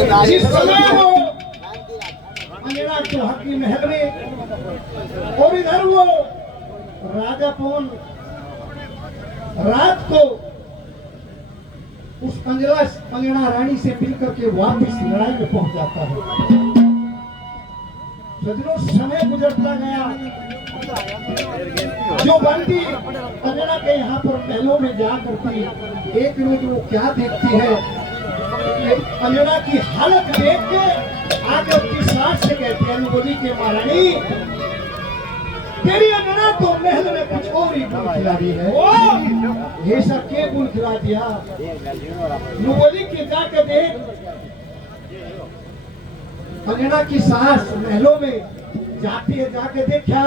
जिस समय वो अंजना चौहान की महल में और इधर वो राजा पवन रात को उस अंजना रानी से मिलकर के वापिस लड़ाई में पहुंच जाता है। सजनों समय गुजरता गया, जो बंदी अंजना के यहाँ पर महलों में जा करती, एक रोज वो क्या देखती है, अंजना की हालत देख के आगे उसकी सास से कहती है, बोली के महारानी तेरी अंजना तो महल में कुछ और ही गुल खिला रही है। ऐसा क्या गुल खिला दिया? बोली के जाके देख, अंजना की सास महलों में जाती है, जाके देखा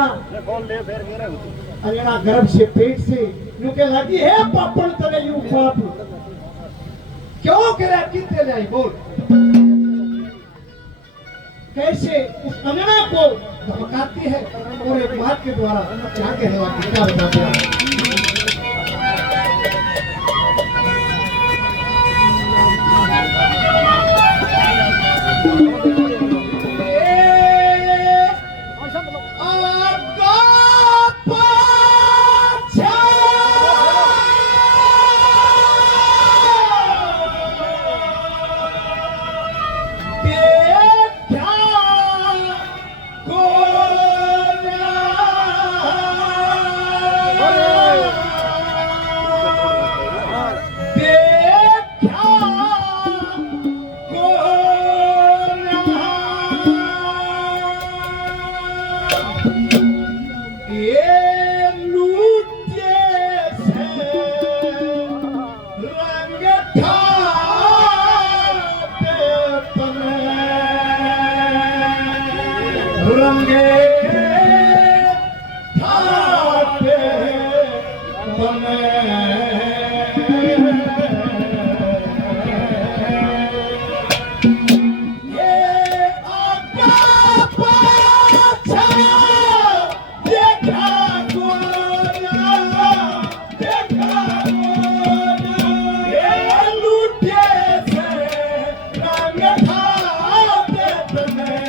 अंजना गर्भ से पेट से नुके लगी है पापड़ तले यू पाप क्यों करे कितने जाए बोल। कैसे उस अंजना को धमकाती है और एक बात के द्वारा क्या कहने लगी, क्या बताते हैं? रंगे ठाटे बने ये आका पाछा देखा गोया ये लूटे से रंग ठाटे बने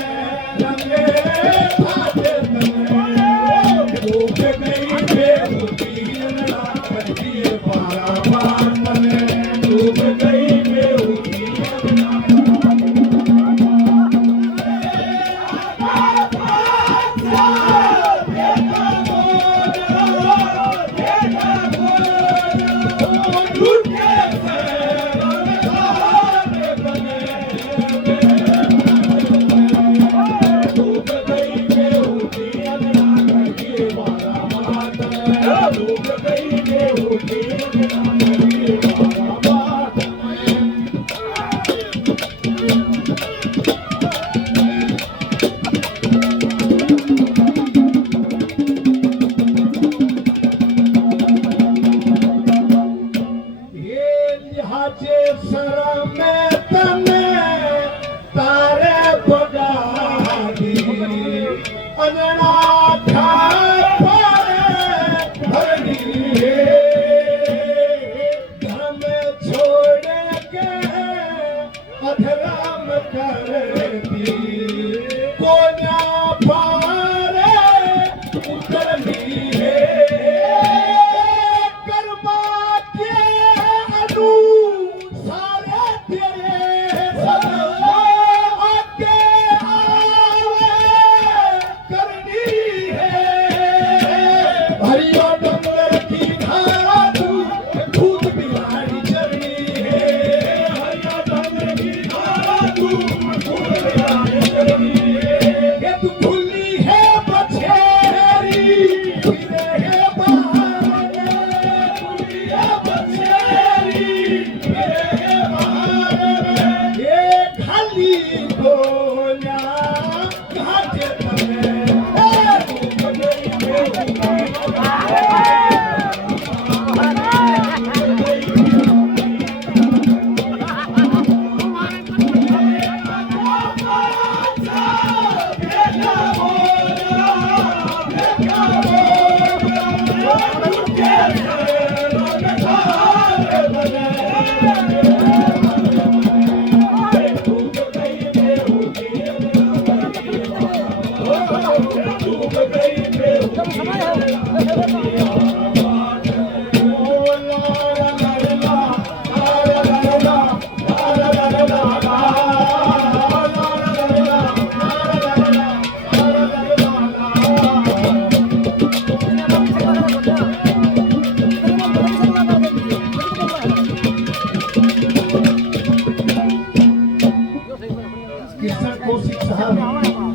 कृष्ण कौशिक साहब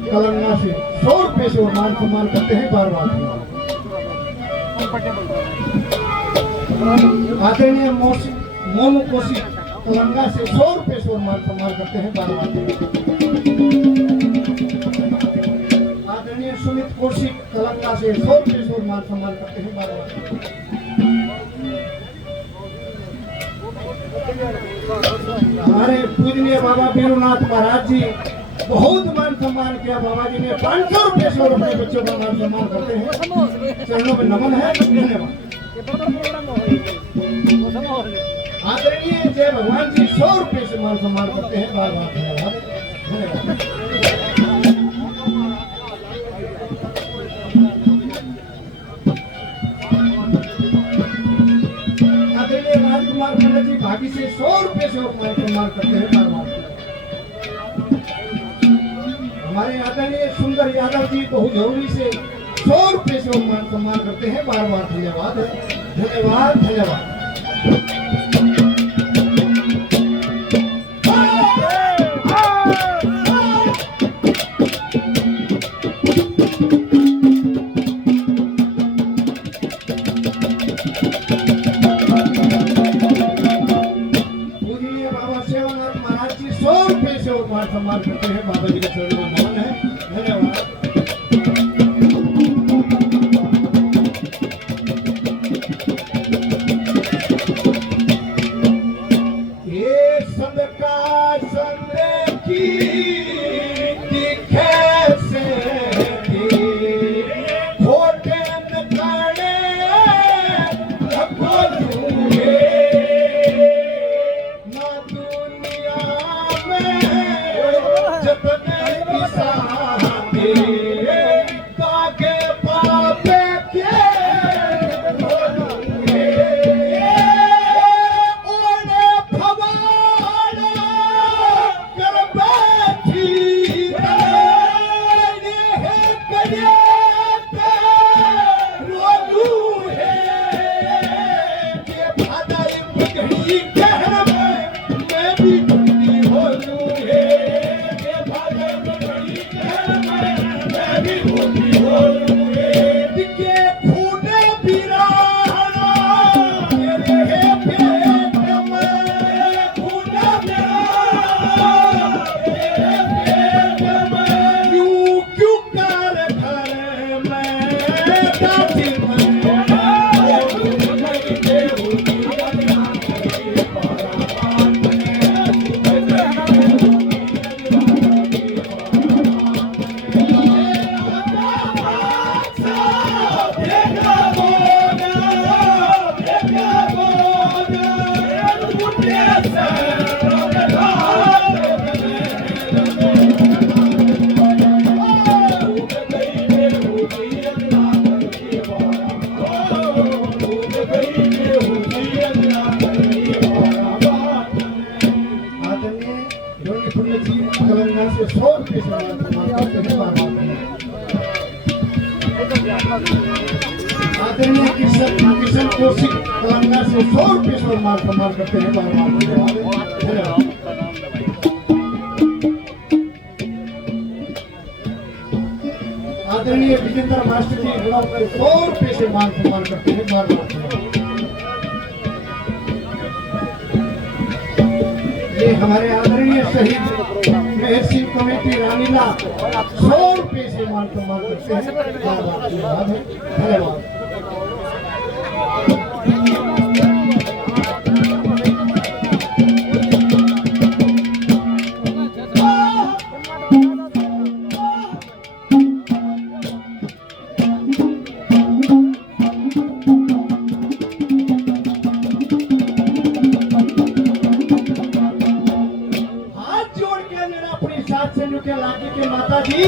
कलंगा से 100 रुपए से वो मान सम्मान करते हैं बार बार। आदरणीय मोनू कौशिक कलंगा से 100 रुपए से वो मान सम्मान करते हैं बार बार। आदरणीय सुमित कौशिक कलंगा से 100 रुपए से वो मान सम्मान करते हैं बार बार। हमारे पूजनीय बाबा बीरूनाथ महाराज जी बहुत मान सम्मान किया। बाबा जी ने 500 रुपए से अपने बच्चों का मान सम्मान करते हैं। चरणों में नमन है, धन्यवाद। आदरणीय जय भगवान जी 100 रुपए से मान सम्मान करते हैं बार बार। धन्यवाद, धन्यवाद। राजकुमार पंडित जी भाभी से 100 रुपए से मान सम्मान करते हैं बार बार। हमारे आदरणीय सुंदर यादव जी बहुत जरूरी से 100 रुपए से मान सम्मान करते हैं बार बार। धन्यवाद, धन्यवाद, धन्यवाद। सम्मान करते हैं। बाबा जी के चरणों में नमन है, धन्यवाद। ये सबका संग की दिखे से खोटे नकारे रखो दूंगे ना दुनिया में आदरणीय किशन कौशिक कलंगा से 100 रुपए से मान सम्मान करते हैं बार बार। धन्यवाद। आदरणीय विजेंद्र मास्टर जी 100 रुपए से मान सम्मान करते हैं बार बार। ये हमारे आदरणीय शहीद मेहर सिंह कमेटी रानीला 100 रुपए से मान सम्मान करते हैं बार बार। धन्यवाद। माता जी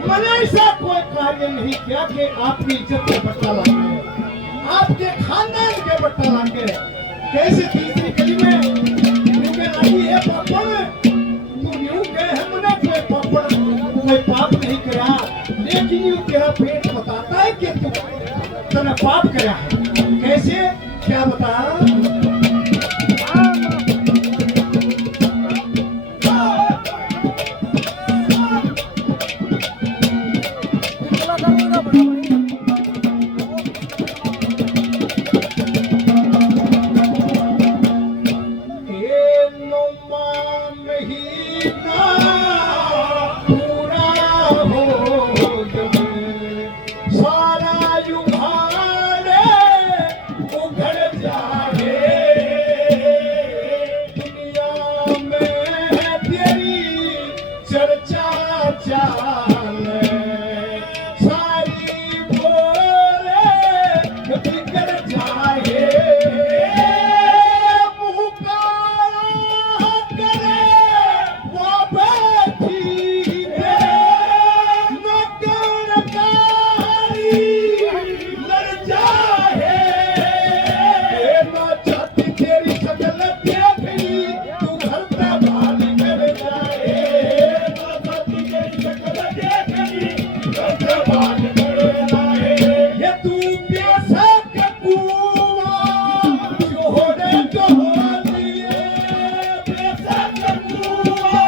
मैंने ऐसा कोई कार्य नहीं किया कि आपकी इज्जत पे बट्टा लागे, आपके खानदान के बट्टा लागे। कैसे तीसरी गली में क्योंकि लगी है पापड़ तू यूं कहे हमने कोई पापड़ कोई पाप नहीं किया, लेकिन यूं तेरा पेट बताता है कि तूने पाप किया है। कैसे क्या बता? ना पूरा हो जाए, सारा युगाड़े उघड़ जाए, दुनिया में तेरी चर्चा चाले, सारी भोरे बिगड़ जाए, मुँह काला करे वो बैठी है, मगर कारी लड़ जाए, ना चाहती तेरी शक्ल देखनी, तू घर पे बाल कर जाए, ना चाहती तेरी शक्ल देखनी, घर पे बाल कर जाए, ये तू प्यासा का कुआं जोड़े जोड़िए, प्यासा का कुआं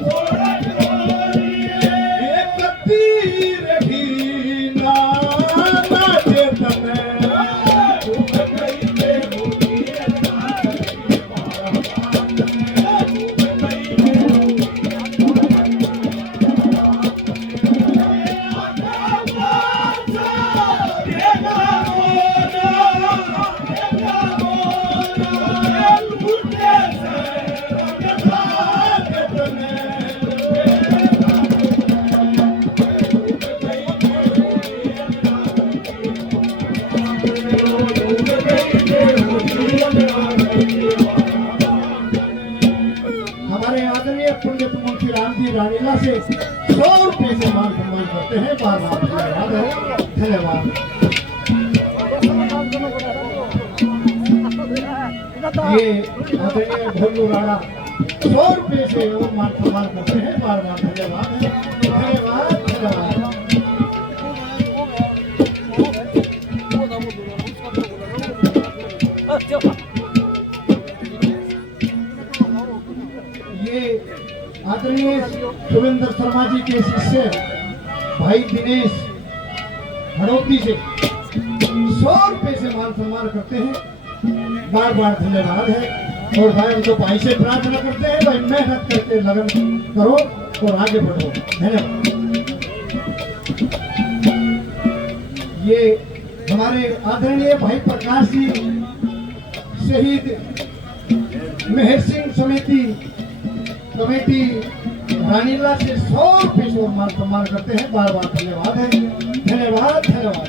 जोड़े जोड़िए, ये कतीर भी ना बाजे तने, तू कहीं पे होगी हमारे आदरणीय पंडित मुंशी राम जी रानीला से 100 रुपए से मान सम्मान करते हैं, बार बार धन्यवाद है, धन्यवाद। ये आदरणीय भोलू राणा 100 रुपए से और मान सम्मान करते हैं, बार बार धन्यवाद है, धन्यवाद, धन्यवाद। ये आदरणीय सुरेंद्र शर्मा जी के शिष्य भाई दिनेश हड़ौती से 100 रुपए से मान सम्मान करते हैं, बार बार धन्यवाद है। और भाई उनको भाई से प्रार्थना करते हैं, भाई मेहनत करके लगन करो और आगे बढ़ो, धन्यवाद। ये हमारे आदरणीय भाई प्रकाश जी शहीद मेहर सिंह समिति कमेटी रानीला से 100 रुपए से और मान सम्मान करते हैं, बार बार धन्यवाद है, धन्यवाद, धन्यवाद।